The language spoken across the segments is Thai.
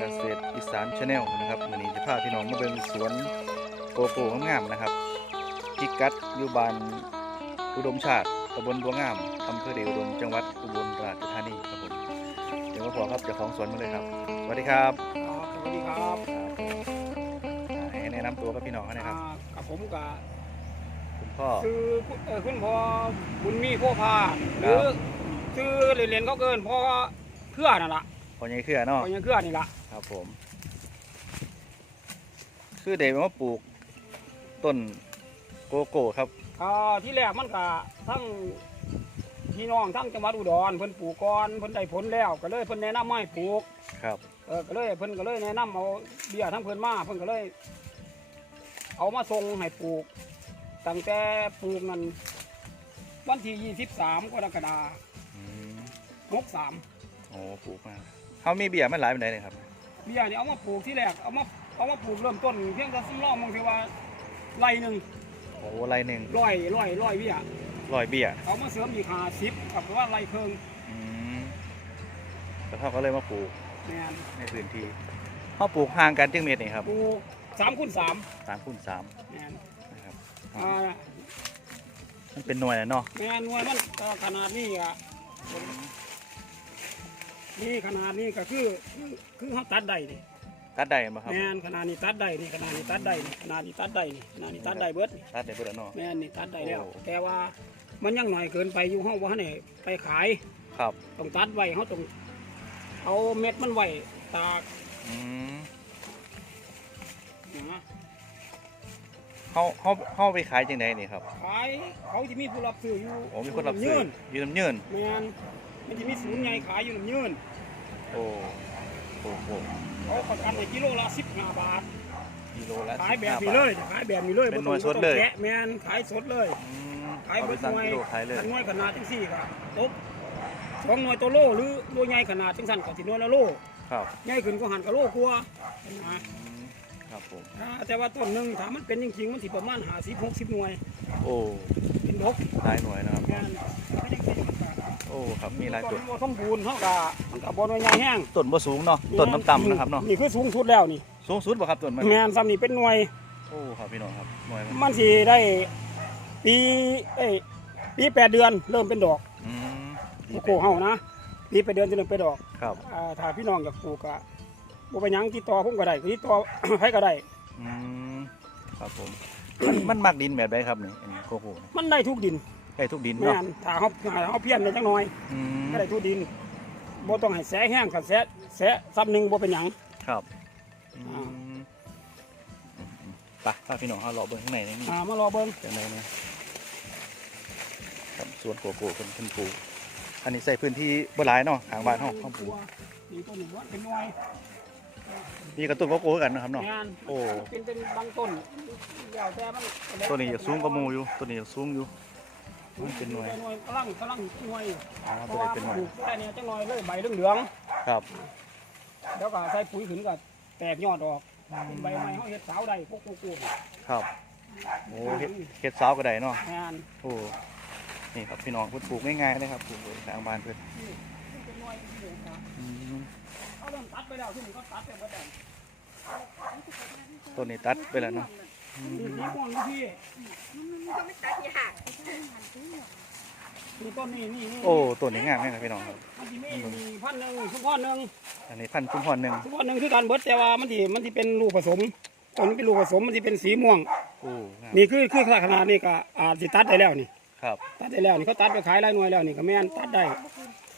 เกษตรอีสานชาแนลนะครับวันนี้จะพาพี่น้องมาเบิ่งสวนโกโก้งามๆนะครับพิกัดอยู่บ้านอุดมชาติตำบลบัวงามอำเภอเดชอุดมจังหวัดอุบลราชธานีครับผมเดี๋ยวมาพอครับเจ้าของสวนมาเลยครับสวัสดีครับครับสวัสดีครับอ่าให้แนะนำตัวกับพี่น้องเขานะครับอ่ากับผมกับคุณพ่อคือเอ่อคุณพ่อบุญมีพ่อพาหรือคือเรียนๆเขาเกินพ่อเครือนั่นล่ะพ่อใหญ่เครือเนาะพ่อยังเครือนี่ล่ะ ครับผม คือเด็กมาปลูกต้นโกโก้ครับ อ่าที่แรกมันก็ทั้งพี่น้องทั้งจังหวัดอุดรเพิ่นปลูกก่อนเพิ่นได้ผลแล้วก็เลยเพิ่นแนะนำมาให้ปลูกครับ เออก็เลยเพิ่นก็เลยแนะนำเอาเบี้ยทั้งเพิ่นมาเพิ่นก็เลย เอามาส่งให้ปลูกตั้งแต่ปลูกนั้นวันที่ 23กรกฎาอืมคม63โอ้ปลูกมาเขามีเบียร์มันหลายเป็นไดเลยครับเบี้ยนี่เอามาปลูกที่แรกเอามาเอามาปลูกเริ่มต้นเพียงแต่สำรองมองที่ว่าไร่หนึ่งโอ้ไรหนึ่งร้อยร้อยร้อยเบี้ยร้อยเบียร์เอามาเสริมอีกหาสิบกับว่าไร่เคิงอืมแล้วเขาก็เลยมาปลูกแมนในพื้นที่เขาปลูกห่างกันจังเม็ดนี่ครับปลูกสามคูณสามสามคูณสามแมนนะครับอ่ามันเป็นหน่วยนะเนาะแมนหน่วยมันก็ขนาดนี้อะ นี่ขนาดนี้ก็คือคือคือเขาตัดได้นี่ตัดได้ไหมครับแมนขนาดนี้ตัดได้นี่ขนาดนี้ตัดได้นี่ขนาดนี้ตัดได้นี่ขนาดนี้ตัดได้เบิดนี่ตัดได้เบิดแล้วเนาะแมนนี่ตัดได้แล้วโอ้แต่ว่ามันยังหน่อยเกินไปอยู่ห้องว่าเนี่ยไปขายครับต้องตัดไว้เขาต้องเอาเม็ดมันไว้ตากอืมนะเขาเขาเขาไปขายจังไดนี่ครับขายเขาจะมีผู้รับซื้ออยู่โอ้มีคนรับซื้อยืนอยืนน้ำยืนแมน มันจะมีศูนย์ใหญ่ขายอยู่น้ำยืนโอ้โอ้โหเขาประกันในกิโลละสิบห้าบาท กิโลละขายแบบ15นี้เลยขายแบบนี้เลยเป็นหน่วยบ่ต้องสดเลยแกะแมนขายสดเลยอืมขายเอาเบิไปดสั่งหน่วยกิโลขายเลยหน่วยขนาดจังสี่ก็ตกสองหน่วยตัวโลหรือตัวใหญ่ขนาดจังสั่นก็สิหน่วยละโลครับใหญ่ขึ้นก็หันกับโลกลัวานะอืมครับผมอ่าแต่ว่าต้นหนึ่งถ้ามันเป็นจริงๆมันสิประมาณหาสิบหกสิบหน่วย โอ้เป็นดกหลายหน่วยนะครับ โอ้ครับมีหลายต้จุนดบ่สมบูรณ์เท่ากับมันกับบนไว้ใหญ่แห้งต้นบ่สูงเนาะต้นต่ำๆนะครับเนาะนี่คือสูงสุดแล้วนี่สูงสุดบ่ครับต้นมันแมนซ้ำนี่เป็นหน่วย โอ้ครับพี่น้องครับหน่วยมันมันสิได้ปีเอ้ยปีแปดเดือนเริ่มเป็นดอกอืมโกโก้เฮานะปีแปดเดือนจะเริ่มเป็นดอกครับอ่าถ้าพี่น้องอยากปลูกก็บ่ไปนหยังติดต่อผมก็ได้ติดต่อ ใครก็ได้ อืมครับผมมันมันมักดินแบบใดครับนี่อันนี้โกโก้นี่มันได้ทุกดิน ใกล้ทุกดินแม่เนาะนถ้าเฮาเฮาเพี้ยนได้จังหน่อยอืมก็ได้ทุกดินบ่ต้องให้แสแห้งกันแสแสซ้ำหนึงบ่เป็นหยัง ครับอืมไปพาพี่น้องเฮาเลาะเบิ่งข้างในนี่อ่ามารอเบิ่งจังไดนะครับสวนโกโก้เพิ่นเพิ่นปลูกอันนี้ใส่พื้นที่บ่หลายเนาะทางบ้านเฮาเฮาปลูกนี่ต้นนี้ว่าเป็นหน่วยนี่ก็ต้นโกโก้คือกันนะครับเนาะงานโอ้ เป็นเป็นบางต้นแล้วแต่มันตัวนี้จะสูงกว่าหมู่อยู่ตัวนี้จะสูงอยู่ มันเป็นหน่วยกำลังกำลังหน่วยอ๋อเพตัวราะนี้ว่าเป็นหน่วยปลูกแค่เนี้จังหน่อยเลยใบเหลืองครับๆแล้วก็ใส่ปุ๋ยขึ้นก็แตกยอดออกเป็นใบไม้เขาเฮ็ดสาวได้พวกกูกูครับโอ้เฮ็ดเฮ็ดสาวก็ได้เนาะงานโอ้นี่ครับพี่น้องเพิ่นปลูกง่ายๆเลยครับปลูกไว้ทางบ้านเพิ่นเป็นหน่วยเหลืองครับอืมเขาเริ่มตัดไปแล้วที่นี่ก็ตัดไปหมดแล้วต้นนี้ตัดไปแล้วเนาะอื นี่มสีม่วงอยู่ที่มันก็ไม่ตัดยากนี่ต้นนี้นี่นี่โอ้ต้นนี้งามแม่ครับพี่น้องครับ มันสิมีมีพันธุ์หนึ่งชุมพรหนึ่งอันนี้พันธุ์ชุมพรหนึ่งชุมพรหนึ่งคือการเบิดแต่ว่ามันสิมันสิเป็นลูกผสมต้นนี้เป็นลูกผสมมันสิเป็นสีม่วง โอ้งามนี่คือคือขนาดนี้ก็อาจสิตัดได้แล้วนี่ ครับตัดได้แล้วนี่เขาตัดไปขายรายหน่วยแล้วนี่ก็แม่นตัดได้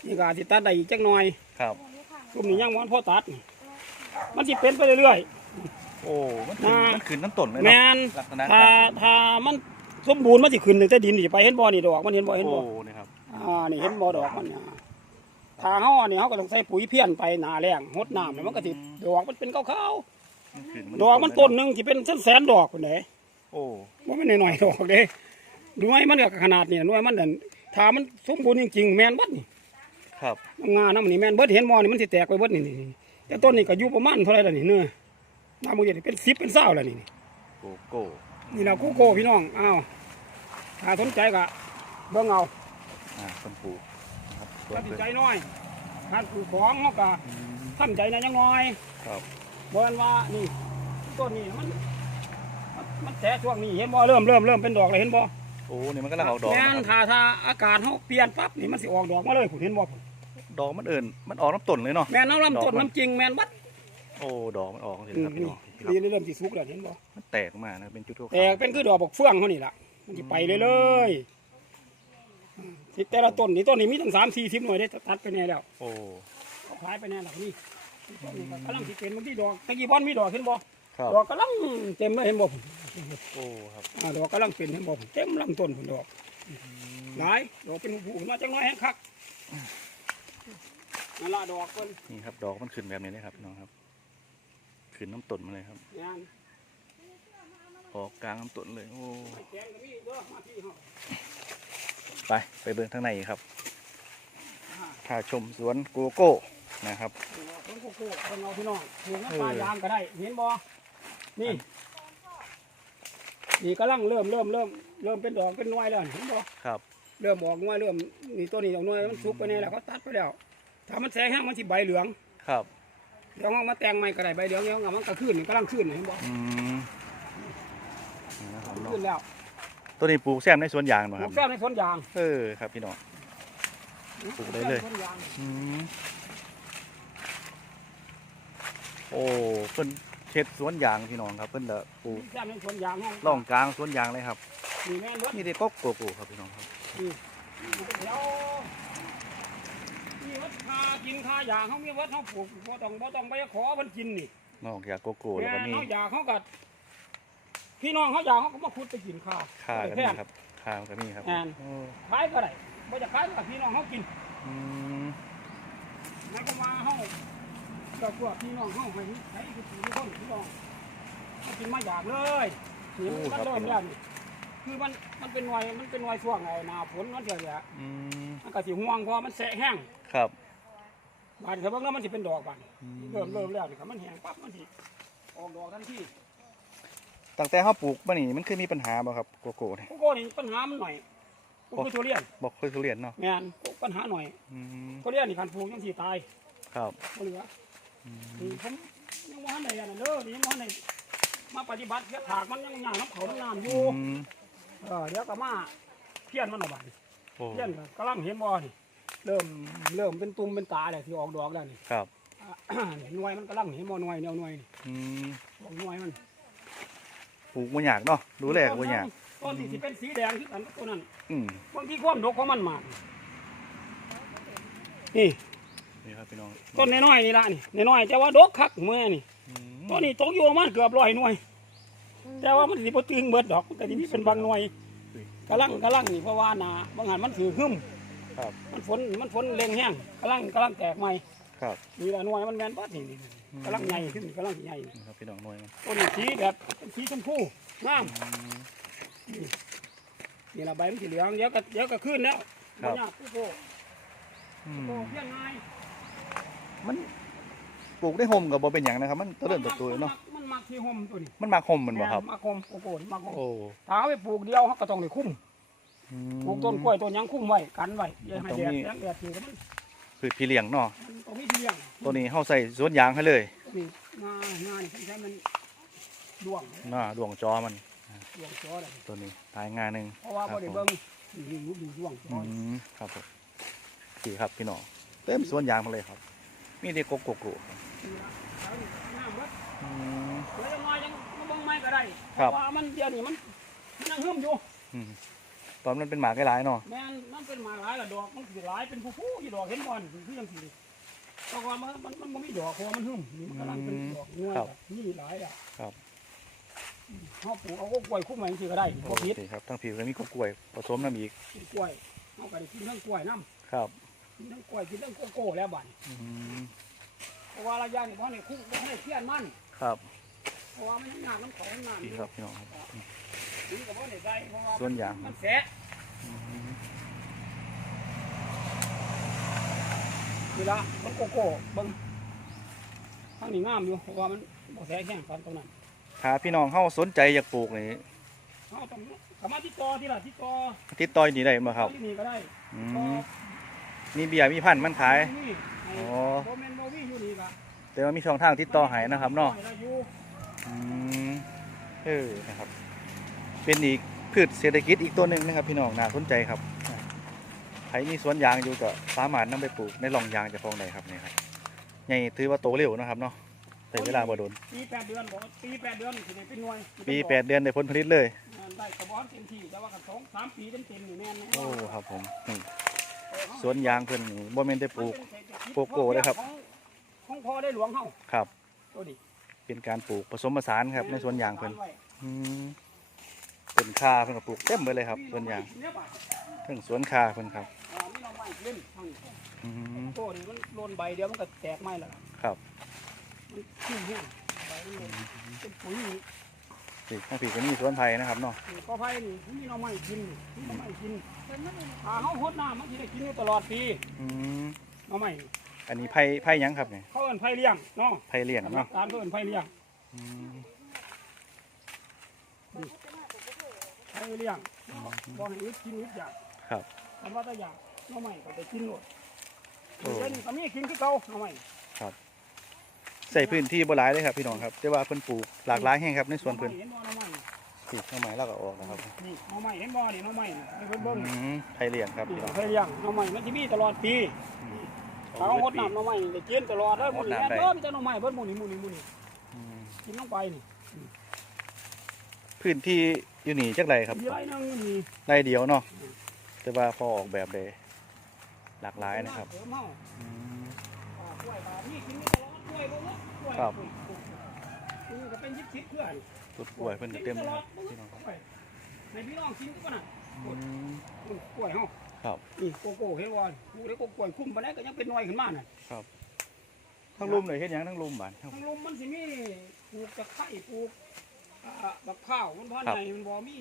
นี่ก็อาจสิตัดได้อีกจักหน่อยครับกลุ่มนี้ยังมันพอตัดนี่มันสิเป็นไปเรื่อย โอ้มันขึ้นอ่ามัมันขึ้นน้ำต้นเลยๆเนาะแม่นลักษณะถ้าถ้ามันสมบูรณ์มันสิขึ้นตั้งแต่ดินนี่ไปเห็นบ่อนี่ดอกมันเห็นบ่เห็นโอ้บ่นี่ครับอ่านี่เห็นบ่ดอกมันอ่าถ้าเฮาอันนี่เฮาก็ต้องใส่ปุ๋ยเพี้ยนไปหน้าแรงหดน้ำแล้วมันก็สิดอกมันเป็นขาวมันขึ้นๆดอกมันต้นหนึงสิเป็นแสนๆดอกพุ่นเด้โอ้บ่แม่นน้อยๆดอกเด้หน่วยมันก็ขนาดนี้หน่วยมันนั่นถ้ามันสมบูรณ์จริงๆแม่นเบัดนี่ครับงานน้ำนี่แม่นเบิดเห็นบ่นี่มันสิแตกไปเบิดนี่นี่นี่แต่ต้นนี่ก็อยู่ประมาณเท่าไหร่ล่ะนี่เนื้อ น้ำมันจะเป็น10เป็น20แล้วนี่นี่โกโก้นี่เรากูโก้พี่น้องอ้าวถ้าสนใจก็เบิ่งเอาอ่าคนปลูกนะครับสวนถ้าสนเพิ่นใจน้อยถ้าปลูกของเฮาก็อืมทำใจนะยังน้อยครับบอนว่านี่ต้นนี้มันมันมันแฉะช่วงนี้เห็นบ่เริ่มเริ่มเริ่มเป็นดอกเลยเห็นบ่โอ้นี่มันกำลังออกดอกแม่นะนครับถ้าถ้าอากาศเขาเปลี่ยนปั๊บนี่มันสิออกดอกมาเลยคุณเห็นบ่พุ่นดอกมันเอิญมันออกน้ำต้นเลยเนาะแม่นน้ำลำต้นดอกมันน้ำจริงแม่นบัดโอ้ดอกมันออกเห็นอืคมรับพี่นี่น้องดีเริ่มสิสุกแล้วเห็นบ่มันแตกออกมานะเป็นจุดขาวๆแต่เป็นคือดอกบอกเฟื่องเขานี่ล่ะมันสิไปเลยเลยอืมที่แต่ละต้นนี่ต้นนี้มีตั้งสามสี่สิบหน่วยได้ตัดไปแน่แล้ว โอ้เขาขายไปแน่แล้วนี่ต้นนี้ก็กำลังสิเป็นบางทีดอกตะกี้บอนมีดอกเห็นบ่ครับดอกกำลังเต็มเลยเห็นบ่พุ่นโอ้ครับอ่าดอกกำลังเป็นเห็นบ่พุ่นเต็มลำต้นพุ่นดอกหลายดอกเป็นผู้มาจังน้อยแห้งคักนั่นละดอกเพิ่นนี่ครับดอกมันขึ้นแบบนี้เลยครับพี่น้องครับ ขึ้นน้ำต้นมาเลยครับงานออกกลางน้ำต้นเลย โอ้ไปแกงก็มีเด้อมาที่เฮาไปไปเบิ่งทางในอีกครับอ่าพาชมสวนโกโก้นะครับเพิ่นโกโก้เพิ่นเอาพี่น้องปลูกน้ำเออปลายางก็ได้ เห็นบ่นี่ นี่กำลังเริ่มเริ่มเริ่มเริ่มเป็นดอกเป็นหน่วยแล้วเห็นบ่ครับ เริ่มออกหน่วยเริ่มนี่ตัวนี้ออกหน่วยมันสุกไปแน่แล้วเขาตัดไปแล้วถ้ามันแสงแห้งมันสิใบเหลืองครับ เดี๋ยวเอามาแต่งใหม่ก็ได้ใบเหลืองเดี๋ยวเอามันก็ขึ้นนี่กำลังขึ้นนี่เห็นบ่อืมนี่นะครับเนาะขึ้นแล้วตัวนี้ปลูกแซมในสวนยางปมาคลูรับกแก้วในสวนยางเออครับพี่น้อง ปลูกได้เลยสวนยางอืมโอ้เพิ่นเฮ็ดสวนยางพี่น้องครับเพิ่นละปลูกแก้วในสวนยางเฮาร่องกลางสวนยางเลยครับ นี่แม่นเบิดนี่ได้ก็โกโก้ครับพี่น้องครับ เดี๋ยวมี วัดคากินคาอยางเขามีวัดเขาปลูกบ่ต้องบ่ต้องไปขอมันกินนี่นอกจากโกโก้แล้วก็แม่มีเขาอยากเขาก็พี่น้องเขาอยากเขาก็มาขุดไปกินข้าวข้าก็มีครับข้าวก็มีครับแม่นโอ้ขายก็ได้บ่จะขายก็พี่น้องเขากินอืมนั่นก็มาเขาก็พวกพี่น้องเขาให้ใช้คือพี่น้องพี่น้องเขากินมาอยากเลยนี่มันเริ่มแล้วนี่คือมันมันเป็นหน่วยมันเป็นหน่วยช่วงไอ้หน้าฝนมันเดี๋ยวเนี่ยอืมมันก็สิห่วงเพราะมันแสะแห้ง ครับ บานเขาเบิ่งแล้วมันสิเป็นดอกบานอืมเริ่มเริ่มแล้วนี่ครับมันแห้งปั๊บมันสิออกดอกทันทีตั้งแต่เฮาปลูกมานี่มันคือมีปัญหาบ่ครับโกโก้นี่โกโก้นี่ปัญหามันหน่อยก็คือทุเรียนบอกเคยทุเรียนเนาะแม่นปัญหาหน่อยอืมทุเรียนนี่คันปลูกจังสิตายครับบ่เหลืออืมนี่ผมยังบ่ทันได้อันนั้นเด้อนี่ยังบ่ทันได้มาปฏิบัติเพียรถากมันยังย่างน้ำเขาน้ำน้ำอยู่อืมเออเดี๋ยวก็มาเพี้ยนมันออกบาดนี่โอ้เพี้ยนก็กำลังเห็นบ่นี่ เริ่มเริ่มเป็นตุ่มเป็นตาแล้วที่ออกดอกแล้วนี่ครับอ่าหน่วยมันกำลังเห็นบ่หน่วยแนวหน่วยนี่อืมออกหน่วยมันปลูกบ่ยากเนาะดูแลก็บ่ยากต้นที่สิเป็นสีแดงคือกันกับตัวนั้นอืมบางทีความดกของมันมากนี่นี่ครับพี่น้องต้นน้อยๆนี่ละนี่น้อยๆแต่ว่าดกคักเมื่อนี่อืมต้นนี้ตกอยู่ประมาณเกือบร้อยหน่วย แต่ว่ามันสิบ่ตึงเบิดดอกมันก็สิมีเป็นบางหน่วยกำลังกำลังนี่เพราะว่าหนาบางหันมันถือหึม ครับ มันฝนมันฝนเร่งแห้งกำลังกำลังแตกใหม่ครับนี่ละหน่วยมันแม่นปัดนี่นี่กำลังใหญ่ขึ้นกำลังสิใหญ่นี่ครับพี่น้องหน่วยมันต้นนี้สีแบบเป็นสีชมพูงามอืมนี่ละใบมันสีเหลืองเดี๋ยวก็เดี๋ยวก็ขึ้นแล้วครับ บ่ยากผู้โกอืมโกเพี้ยนง่ายมันปลูกได้ห่มกับบ่เป็นหยังนะครับ มันตัวเริ่มตัวตัวเนาะมันมักที่ห่มตัวนี้มันมาห่มมันบ่ครับมักห่มโอ้โหมักห่มโอ้ ถ้าเอาไปปลูกเดียวเขาก็ต้องได้คุ้มอืม ปลูกต้นกล้วยต้นหยังคุ้มไว้กันไว้อย่าให้ต้องแดดมีแสงแดดถือมันคือพี่เลี้ยงเนาะมันต้องมีที่เลี้ยงตัวนี้เฮาใส่สวนยางให้เลยนี่งางานี่ใช้มันดวงน่าดวงจอมันดวงจอเลยตัวนี้ตายงานหนึงเพราะว่าครับบ่ได้เบิ่งนี่รูปดวงจอือมครับผมพี่ครับพี่น้องเต็มสวนยางมาเลยครับ มีแต่โกโกโก้นี่ล่ะแล้วนี่น้ำเบิดอืมแล้วยังน้อยยังมาเบิ่งไม้ก็ได้ครับเพาะว่ามันเดี๋ยวนี้มันมันยังหึมอยู่อืม ตอนมันเป็นหมากหลายๆเนาะแม่นมันเป็นหมากหลายละดอกมันสิหลายเป็นผู้ๆอยู่ดอกเห็นบ่อนคือจังซี่เพราะว่ามันมันมันบ่มีดอกเพราะว่ามันหึมนี่มันกำลังเป็นดอกงวยแบบนี่หลายอะครับเฮาปลูกเอากล้วยคุ้มไว้จังซี่ก็ได้บ่โอผิดเคครับทั้งผิวก็มีกล้วยผสมน้ำอีกกล้วยเฮาก็ได้กินทั้งกล้วยน้ครับำกินทั้งกล้วยกินทั้งโกโก้แล้วบัดนี้อืมเพราะว่าระยะนี้บ่ได้คุ้มบ่ได้เครียดมันครับเพราะว่ามันยังยากน้ำของน้ำพี่ครับพี่น้องครับ นี่ก็บ่ได้ใส่เพราะว่าส่วนยาง มันแสะอืมเวลามันโกโก้เบิ่งทางนี้งามอยู่เพราะว่ามันบ่แสะแห้งตอนตรงนั้นถ้าพี่น้องเฮาสนใจอยากปลูกนี่เฮาต้องสามารถติดต่อที่ล่ะติดต่อติดต่ออยู่นี่ได้บ่ครับที่นี่ก็ได้อืต่อมมีเบียร์มีพันธุ์มันขายนี่อ๋อ โบแมนโบวี่อยู่นี่ก็แต่ว่ามีช่องทางติดต่อให้นะครับเนาะ ได้อยู่อืมเออนะครับ เป็นอีกพืชเศรษฐกิจอีกตัวหนึ่งนะครับ พี่น้องน่าสนใจครับอ่าใครมีสวนยางอยู่ก็สามารถนำไปปลูกในร่องยางเจะพองได้ครับเนี่ยครับใหญ่ถือว่าโตเร็วนะครับเนาะแต่เวลาบ่โดนปีแปดเดือนบอกปีแปดเดือนสิได้เป็นหน่วยปีแปดเดือนได้ผลผลิตเลยได้กระบอกเต็มที่แต่ว่ากันสองสามปีเต็มเต็มนี่แม่นโอ้ครับผมนี่สวนยางเพิ่นนี่บ่แม่นแต่ปลูกโกโก้เลยครับของของพ่อได้หลวงเฮาครับตัวนี้เป็นการปลูกผสมผสานครับในสวนยางเพิ่นอืม เป็นค่าเพิ่นก็ปลูกเต็มไปเลยครับสวนยางเนี่ยป่ะถึงสวนค่าเพิ่นครับอ่ามีหน้องไม้เล่นทางนี้อืมโต้นี่มันโลนใบเดียวมันก็แตกไม้และครับมันขึ้นแห้งใบมันโลนเป็นปุ๋ยนี่นี่ทางผีก็มีสวนไผ่นะครับเนาะนี่ก็ไผ่นี่มีหน้องไม้กินมีหน้องไม้กินเพิ่นมันถ้าเฮาหดน้ำมันสิได้กินอยู่ตลอดปีอืมหน้องไม้นี่อันนี้ไผ่ไผ่หยังครับเนี่ยเขาเอิ้นไผ่เลี้ยงเนาะไผ่เลี้ยงสำหรัเนาะบการเอิ้นไผ่เลี้ยง อืมไผ่เลี้ยงบ่ให้อึดกินอึดอยากครับคำว่าถ้าอยากหน้องไม้ก็ไปกินโลดโอ้เดี๋ยวนี้ก็มีกินคือเก่าหน้องไม้ใส่พื้นที่บ่หลายเลยครับพี่น้องครับแต่ว่าเพิ่นปลูกหลากหลายแห่งครับในสวนเพิ่นเห็นบ่หน้องไม้ปลูกข้างไม้แล้วก็ออกนะครับนี่หน้องไม้เห็นบ่นี่หน้องไม้นี่ให้เพิ่นเบิ่งอืมไผ่เลี้ยงครับนี่พี่น้องไผ่เลี้ยงหน้องไม้มันสิมีตลอดปีถ้าเขาหดน้ำหน้ำไม้ได้กินตลอดเลยหมดนี่หดน้ำได้เริ่มจะหน้ำไม้เบิ้ลหมูนี่หมูนี่หมูนี่อืมกินลงไปนี่พื้นที่ อยู่นี่จักไรครับมีไรนึงนี่ไรเดียวเนาะแต่ว่าพอออกแบบได้หลากหลายนะครับเสริมเฮาอืมอ่ากล้วยบาดนี่กินนี่ตลอดกล้วยบ่หมดกล้วยครับนี่ก็เป็นยิบชิดเพื่อนต้นกล้วยเพิ่นก็เต็มเลยครับพี่น้องครับกล้วยในพี่น้องกินก็น่ะอืมอืมกล้วยเฮาครับนี่โกโก้เฮวอนกูได้โกกล้วยคุ้มไปแล้วก็ยังเป็นหน่วยขึ้นมาน่ะทั้งลุมเลยเฮ็ดหยังทั้งลุมบานครับทางลมมันสิมีปลูกตะไคร้ปลูก อ่าบักข้าวมันพันครับใหญ่มันบ่มี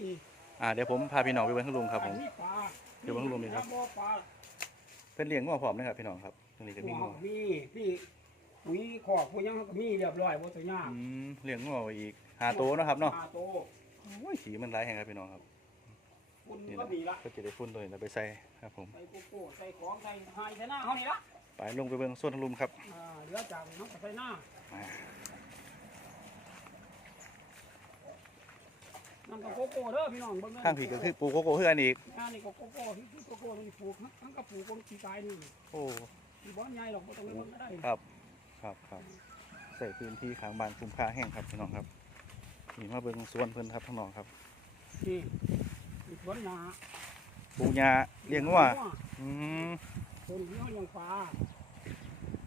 อ่าเดี๋ยวผมพาพี่น้องไปเบิ่งทั้งลุมครับผมมีปลาเดี๋ยวเบิ่งลุมนี่ครับ บ่ปลาเพิ่นเลี้ยงงัวพร้อมนะครับพี่น้องครับตรงนี้ก็มีหัวงัวมีนี่ปุ๋ยขอกปุ๋ยหยังก็มีเรียบร้อยบ่ตัวยากอืมเลี้ยงงัวไว้อีกหาโตวเนาะครับเนาะหโตโอ้ยสีมันหลายแห่งครับพี่น้องครับคุณนี่ก็นะมีละก็จะได้ฟุ้นตัวนี้แล้วไปใส่ครับผมใส่โกโก้ใส่ของใส่ไฮใส่หน้าเฮานี่ละไปลงไปเบิ่งส่วนทั้งลุมครับ อ่าเหลือจากน้ำก็ใส่หน้า มา นั่นก็โกโก้เด้อพี่น้องเบิ่งเด้อข้างผีก็คือปลูกโกโก้คืออันอีกอ่านี่ก็โกโก้ที่โกโก้นี่ปลูกทั้งก็ปลูกคนปีกายนี่โอ้ ที่บ่ใหญ่หรอกบ่ต้องเบิ่งก็ได้ครับ ครับครับใส่พื้นที่ข้างบ้านคุ้มค่าแห้งครับพี่น้องครับนี่มาเบิ่งสวนเพิ่นครับพี่น้องครับนี่นี่สวนหญ้าปลูกหญ้าเลี้ยงงัวอืมคนเลี้ยงเลี้ยงปลา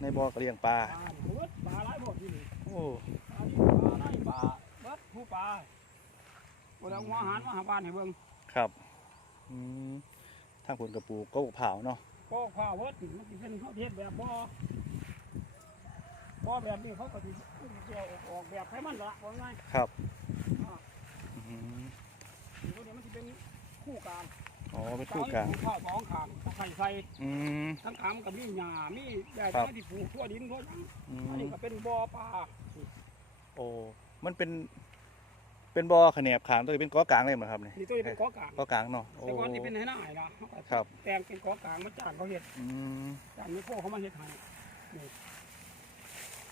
ในบ่อก็เลี้ยงปลาปลาเบิดปลาหลายบ่ที่นี่โอ้ปลาที่ปลาได้ปลาเบิดผู้ปลา บ่ได้เอาหัวอาหารมาหาบ้านให้เบิ่งครับอืมทางผลกระปลูกก็เผาวเนาะก็ข้าวเบิดมันสิเป็นข้าวเทศแบบบ่บ่แบบนี้เขาก็สิเกี่ยวออกแบบให้มันละว่าไงครับอืมเดี๋ยวมันสิเป็นคู่กลางอ๋อเป็นคู่กลางข้าวสองข้างตะไคร้ใส่อืมทั้งขามกับมีหญ้ามีหญ้าครับที่ปลูกทั่วดินทั่วหยังอือันนี้มก็เป็นบ่อปลาโอ้มันเป็น เป็นบ่อขะแหนบขางตัวนี้เป็นก้อกลางเลยมั้งครับนี่นี่ตัวนี้เป็นเกาะกลางก้อกลางเนาะโอ้ แต่ก่อนที่เป็นให้หน้าไอ้ละเขาก็ครับ แต่งเป็นเกาะกลางมาจ้างเขาเฮ็ดอืมจ้างมีโคเขามาเฮ็ดให้นี่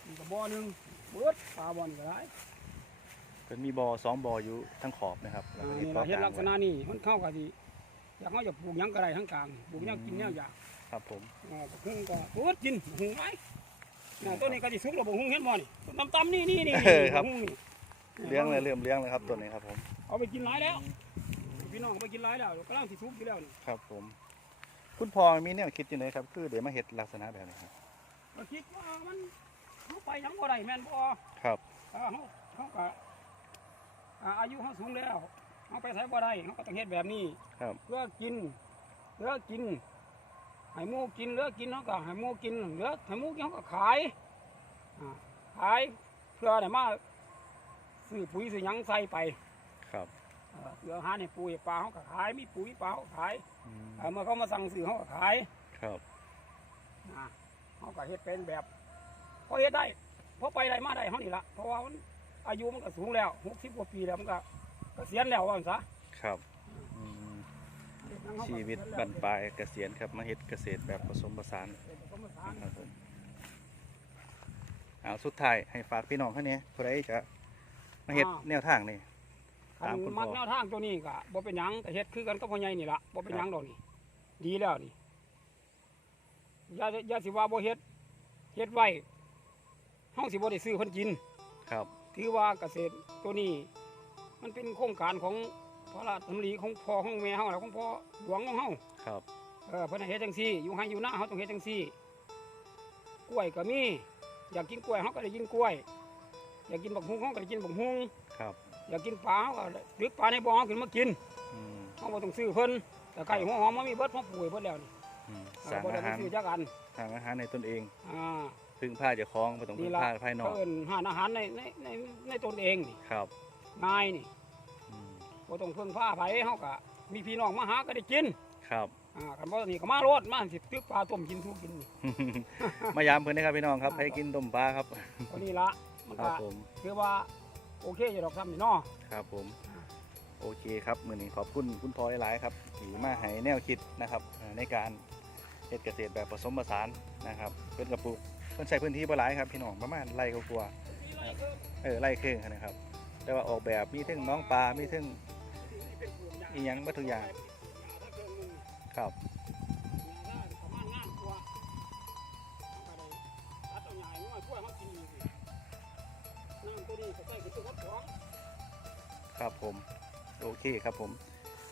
นี่ก็บ่อหนึงเบิดปลาบ่อนก็ได้เป็นมีบ่อสองบ่ออยู่ทั้งขอบนะครับแล้วอ่าก็เฮ็ดนี่ก้อเรากเฮ็ดลางลักษไว้ณะนี้มันเข้ากับที่อยากเขาจะปลูกหยังก็ได้ทั้งกลางปลูกหยังกินเนี่ยอยากครับผมอ๋อก็ครึ่งก็ปลูกกินหุงไว้น่ะต้นนี้ก็สิสุกแล้วบ่หุงเห็นบ่นี่ต้นตำๆนี่นี่นี่เออครับ หุงนี่ เลี้ยงเลยเริ่มเลี้ยงเลยครับตัวนี้ครับผมเอาไปกินหลายแล้ว พี่น้องเอาไปกินหลายแล้วกำลังสิสุกอยู่แล้วนี่ครับผม คุณพ่อมีแนวคิดยังไงครับ คือเดี๋ยวมาเฮ็ดลักษณะแบบนี้ครับก็คิดว่ามันเขาไปหยังบ่ได้แม่นบ่ครับอ่าเขาเขาก็อ่าอายุเขาสูงแล้วเขาไปใช้บ่ได้เขาก็ต้องเฮ็ดแบบนี้ครับเพื่อกินเพื่อกินให้หมูกินเหลือกินเขาก็ให้หมูกินเหลือให้หมูกินเขาก็ขายอ่าขายเพื่อได้มา ซื้อปุ๋ยซื้อหยังใส่ไปครับเอ่อเพื่อหาในปุ๋ยปลาเขาก็ขายมีปุ๋ยปลาเขาก็ขายอืมเอ่อเมื่อเขามาสั่งซื้อเขาก็ขายครับอ่าเขาก็เฮ็ดเป็นแบบพอเฮ็ดได้พอไปได้มาได้เขานี่ละเพราะว่ามันอายุมันก็สูงแล้วหกสิบกว่าปีแล้วมันก็เกษียณแล้วว่าซั่นซะครับอืมชีวิตบรรปลายเกษียณครับมาเฮ็ดเกษตรแบบผสมผสานผสมผสานครับผมเอาเอาสุดท้ายให้ฝากพี่น้องเขาเนี่ยผู้ใดจะ มาเฮ็ดอ่าแนวทางนี่ คันตามคุณพ่อ มักแนวทางตัวนี้ก็บ่เป็นหยังแต่เฮ็ดคือกันกับพ่อใหญ่นี่ล่ะบ่เป็นหยังดอกนี่ดีแล้วนี่อย่าอย่าสิว่าบ่เฮ็ดเฮ็ดไว้เฮาสิบ่ได้ซื้อเพิ่นกิน ครับถือว่าเกษตรตัวนี้ มันเป็นโครงการของพระราชดำริของพ่อของแม่เฮาแล้วของพ่อหลวงของเฮา ครับเออเพิ่นให้เฮ็ดจังซี่อยู่ให้อยู่หน้าเฮาต้องเฮ็ดจังซี่ กล้วยก็มี อยากกินกล้วยเฮาก็ได้กินกล้วย อยากกินบักฮุ้งเฮาก็ได้กินบักฮุ้งครับอยากกินปลาเฮาก็ดึกปลาในบ่อเฮาขึ้นมากินอืมเฮาบ่ต้องซื้อเพิ่นแต่ไก่หัวหอมมันมีเบิดเฮาปลูกไว้เบิดแล้วนี่อืมเอสอร้างบ่ได้อาไปหารซื้อจักอันสร้างอาหารในตนเอง อ่า พึ่งผ้าเจ้าของบ่ต้องพึ่นี่งล่ะผ้าภายนอกเพิ่นหาอาหารในในในในตนเองนี่ครับง่ายนี่อืมบ่ต้องพึ่งผ้าไผเฮาก็มีพี่น้องมาหาก็ได้กินครับ อ่าคันบ่นี่ก็มาโลดมาสิตึกปลาต้มกินสู้กินนี่ มายามเพิ่นนะครับพี่น้องครับให้กินต้มปลาครับตัวนี้ละ มันครัก็บผม คือว่าโอเคอยู่ดอกซ้ำนี่เนาะ ครับผม โอเคครับมื้อนี้ขอบคุณคุณพ่อหลายๆครับที่มาให้แนวคิดนะครับเอ่อในการเฮ็ดเกษตรแบบผสมผสานนะครับเพิ่นกระปลูกเพิ่นใช้พื้นที่บ่หลายครับพี่น้องประมาณไร่กว่าๆเออไร่ครึ่งนะครับ แต่ว่าออกแบบมีทั้งน้องปลามีทั้งอีหยังบ่ทุกอย่างครับ ครับผม โอเคครับผม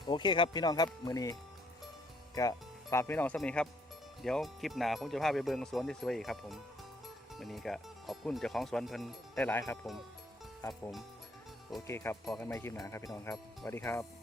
โอเคครับพี่น้องครับมือนี้ก็ฝากพี่น้องสักนิดครับ เดี๋ยวคลิปหน้าผมจะพาไปเบิ่งสวนที่สวยอีกครับ ผมมือนี้ก็ขอบคุณเจ้าของสวนเพิ่นได้หลายครับ ผม ครับผม โอเคครับพอกันใหม่คลิปหน้าครับพี่น้องครับสวัสดีครับ